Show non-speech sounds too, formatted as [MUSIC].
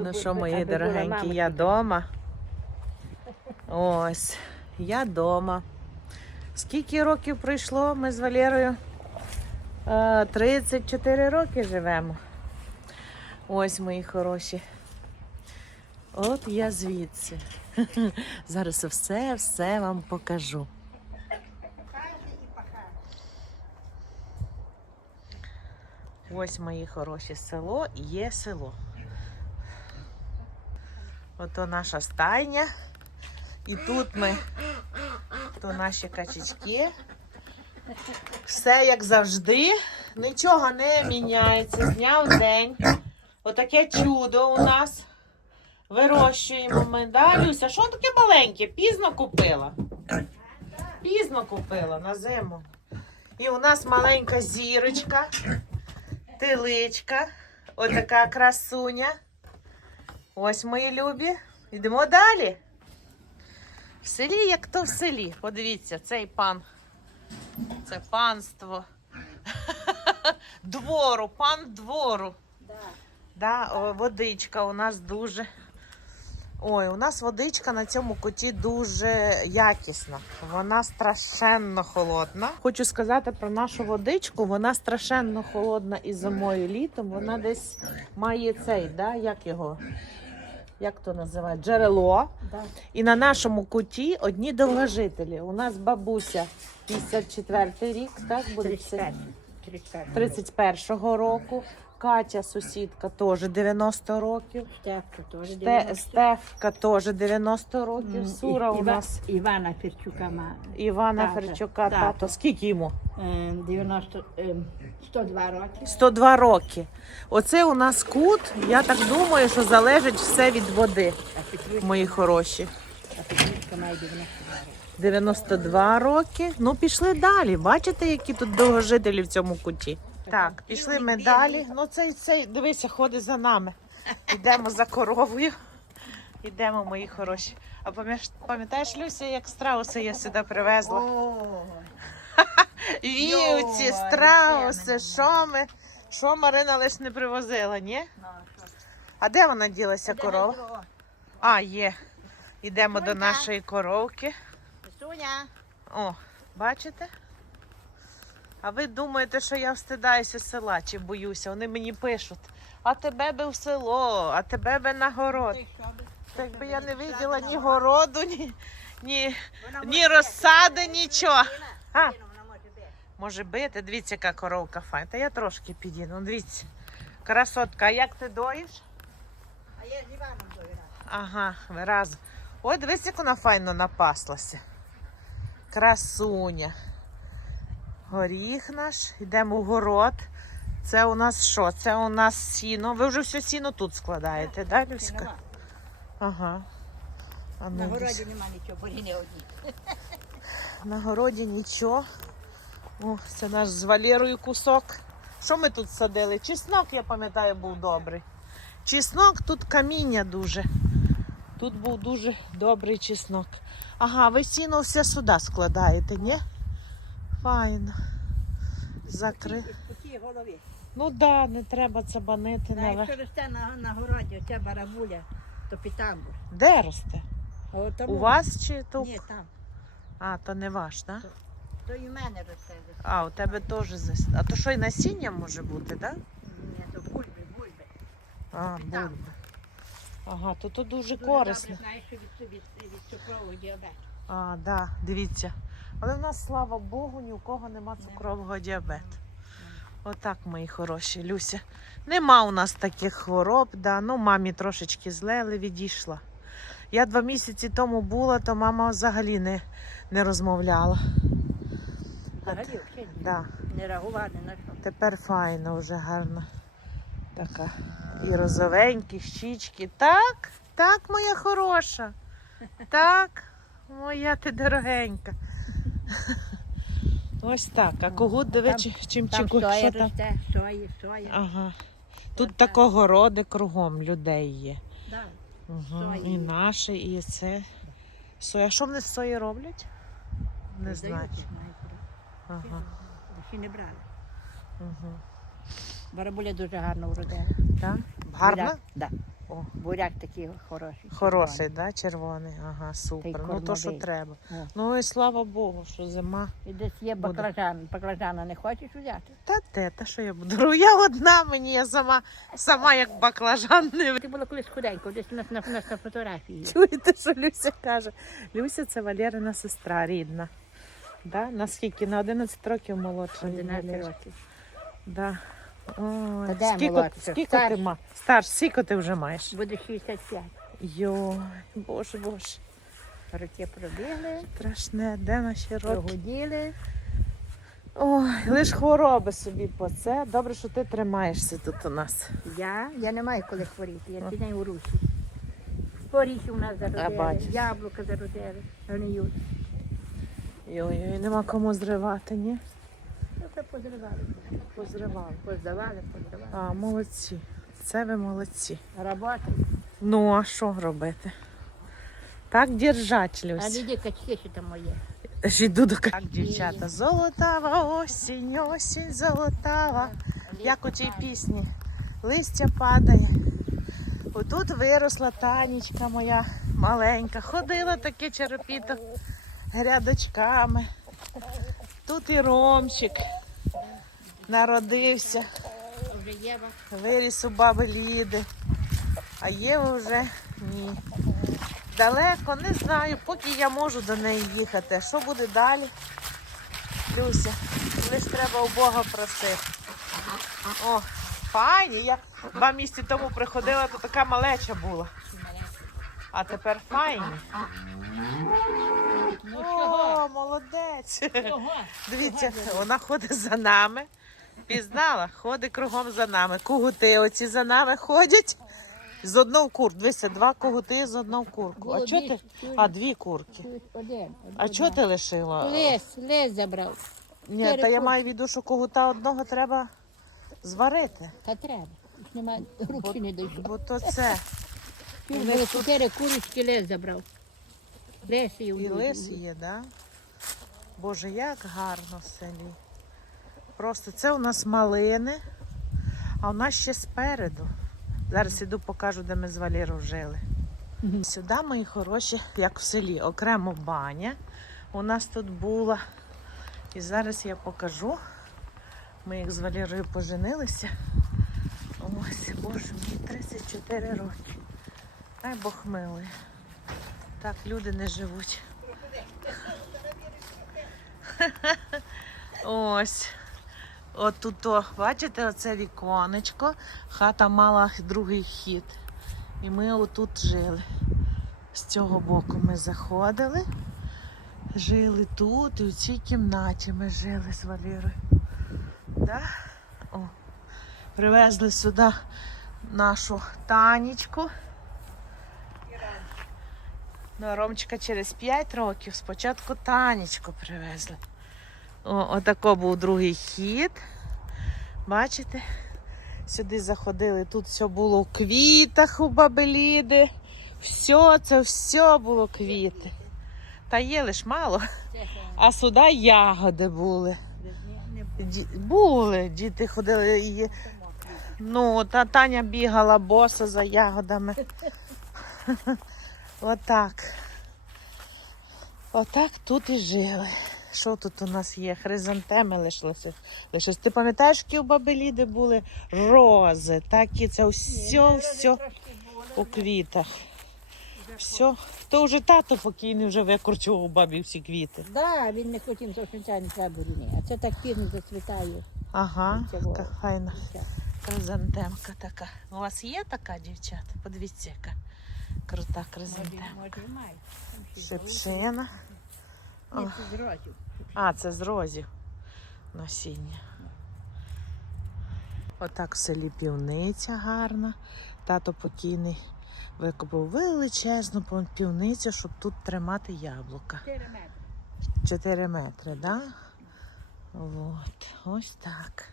Ну що, мої дорогенькі, я тут. дома. Ось, я дома. Скільки років пройшло ми з Валерою? Е, 34 роки живемо. Ось мої хороші. От я звідси. [LAUGHS] Зараз все, все вам покажу. Ось мої хороші село є село. Ото наша стайня. І тут ми, то наші качечки. Все як завжди. Нічого не міняється з дня в день. Отаке чудо у нас. Вирощуємо ми. Да, Люся, що таке маленьке? Пізно купила. Пізно купила на зиму. І у нас маленька зірочка, тиличка, отака красуня. Ось мої любі. Йдемо далі. В селі, як то в селі. Подивіться, цей пан. Це панство. [LAUGHS] Двору, пан двору. Да. Да, о, водичка у нас дуже. Ой, у нас водичка на цьому коті дуже якісна. Вона страшенно холодна. Хочу сказати про нашу водичку. Вона страшенно холодна і зимою, і літом. Вона десь має цей, да, як його? Як то називають? Джерело. Да. І на нашому куті одні довгожителі. У нас бабуся 54 рік, так буде це 35. 31-го року. Катя, сусідка, теж 90 років. Стефка теж Сте, 90. Стефка теж 90 років. Сура і- у нас Івана Ферчука ма Івана тата, Ферчука, тата. тато. Скільки йому? е, 90, е, 102 роки. 102 роки. Оце у нас кут. Я так думаю, що залежить все від води, мої хороші. а Петрушка має 92 роки. 92 роки. Ну, пішли далі. Бачите, які тут довгожителі в цьому куті? Так, пішли ми далі. Ну, цей, цей, дивися, ходить за нами. Йдемо за коровою. Йдемо, мої хороші. А пам'ятаєш, Люся, як страуси я сюди привезла? Вівці, [LAUGHS] страуси, що ми? Що Марина лиш не привозила, ні? А де вона ділася корова? А, є. Йдемо до нашої коровки. О, бачите? А ви думаєте, що я встидаюся села чи боюся? Вони мені пишуть. А тебе би в село, а тебе би на город. Так би я не виділа ні городу, ні, ні, ні розсади, нічого. А? Може бити, дивіться, яка коровка файна. Та я трошки підійду. Дивіться. Красотка, а як ти доїш? А я з Іваном дою Ага, вираз. Ой, дивись, як вона файно напаслася. Красуня. Горіх наш. Йдемо в город. Це у нас що? Це у нас сіно. Ви вже все сіно тут складаєте, так, да, Люська? Ага. А ну, На десь. городі нема нічого, борі не одні. На городі нічого. О, це наш з Валерою кусок. Що ми тут садили? Чеснок, я пам'ятаю, був добрий. Чеснок, тут каміння дуже. Тут був дуже добрий чеснок. Ага, ви сіно все сюди складаєте, ні? Файно. Закри. Голові. Ну так, да, не треба цабанити А наверх. якщо росте на, на городі, оця барабуля, то питамбур. Де росте? От тому- У вас чи то? Ні, там. А, то не ваш, так? Да? То і в мене росте. А, у тебе теж зас... А то що і насіння може бути, так? Да? Ні, то бульби, бульби. А, Там. бульби. Ага, то то дуже Дуже корисно. добре знаєш, що від, від, від цукрового діабету. А, да, дивіться. Але в нас, слава Богу, ні у кого нема цукрового діабету. Отак, мої хороші, Люся. Нема у нас таких хвороб, да. ну мамі трошечки зле, але відійшла. Я два місяці тому була, то мама взагалі не, не розмовляла. Взагалі, взагалі Да. не реагувати на що. Тепер файно, вже гарно. Така. І розовенькі щічки. Так, так, моя хороша. Так, моя ти дорогенька. Ось так. А когут диви, чим Там чеку- соя що там? росте, сої, соя. Ага. Тут Так, такого роди кругом людей є. Да. Угу. Сої. І наше, і це. Соя. Що вони з сої роблять? Не Продають, знаю. Ага. Ще не брали. Угу. Барабуля дуже гарно вродила. Так? Гарно? Да. О, Буряк такий хороший. хороший, да? червоний. Ага, супер. Ну то, що кормовий. треба. О. Ну і слава Богу, що зима. І десь є Буде. баклажан. Баклажана не хочеш взяти? Та те, та що я буду? [LAUGHS] Я одна мені, я сама, сама як баклажан не Ти була колись худенько, десь у нас на, у нас на фотографії. Чуєте, що Люся каже? Люся це Валерина сестра рідна. Да? Наскільки? На 11 років молодша. від 11 Валери. років. Да. Ой, Та де скільки, скільки ти ма? Старш, скільки ти вже маєш? Буде 65. Йой, боже, боже. Роки пробігли, Страшне, де наші роки? прогуділи. Ой, лиш хвороби собі по це. Добре, що ти тримаєшся тут у нас. Я, я не маю коли хворіти, я тінь у русі. Горіхи у нас зародили, бачиш. яблука зародили, гниють. Йой, нема кому зривати, ні? Це позривали. Позривали. Поздавали, поздавали. А, молодці. Це ви молодці. Робота. Ну, а що робити? Так держать, А Люсь. люди качки, що там моє. Ж йду до Так, дівчата, золотава осінь, осінь золотава. Як у тій пісні. Листя падає. Отут виросла танечка моя маленька. Ходила таке черепіто грядочками. Тут і ромчик народився. Вже Єва. Виріс у баби Ліди. А Єва вже ні. Далеко, не знаю, поки я можу до неї їхати. Що буде далі? Люся, лиш треба у Бога просити. О, файні. Я два місяці тому приходила, то така малеча була. А тепер файні. Ну О, молодець. Дивіться, вона ходить за нами. Пізнала, ходить кругом за нами. Кугути оці за нами ходять. З одного кур. Дивися, два кугути з одного курку. А чого ти? А дві курки. А чого ти лишила? Лес, лес забрав. Ні, та я маю в виду, що кугута одного треба зварити. Та треба. Немає, руки не дійшли. Бо то це. Чотири курочки лес забрав. Лес і І лис є, да? Боже, як гарно в селі. Просто це у нас малини, а у нас ще спереду. Зараз іду покажу, де ми з Валерою жили. Сюди, мої хороші, як в селі, окремо баня. У нас тут була. І зараз я покажу. Ми як з Валерою поженилися. Ось, боже мій, 34 роки. Ай Бог милий. Так люди не живуть. [LAUGHS] Ось. От тут, о, бачите, оце віконечко. Хата мала другий хід. І ми отут жили. З цього боку ми заходили. Жили тут і в цій кімнаті ми жили з Валерою. Да? О. Привезли сюди нашу Танечку. Ромчика через 5 років. Спочатку Танечку привезли. О, отако був другий хід. Бачите? Сюди заходили, тут все було в квітах у бабеліди. Все, це все було квіти. Та є лиш мало. А сюди ягоди були. Ді- Були, діти ходили і. Ну, та Таня бігала боса за ягодами. [LAUGHS] Отак. Отак тут і жили. Що тут у нас є? Хризантеми лишилися. лишились. Ти пам'ятаєш, які у баби Ліди були рози, такі це все, все у квітах. Все. То вже тато покійний вже викорчував у бабі всі квіти. Да, він не хотів зовсім не треба буріни. А це так пізно зацвітає. Ага, така файна Все. хризантемка така. У вас є така дівчата? Подивіться, яка крута Може, хризантемка. може, і має. Шипшина. Ні, це з розів. А, це з розів насіння. Отак в селі півниця гарна. Тато покійний викопав величезну півницю, щоб тут тримати яблука. Чотири метри. 4 метри, так? Да? От, ось так.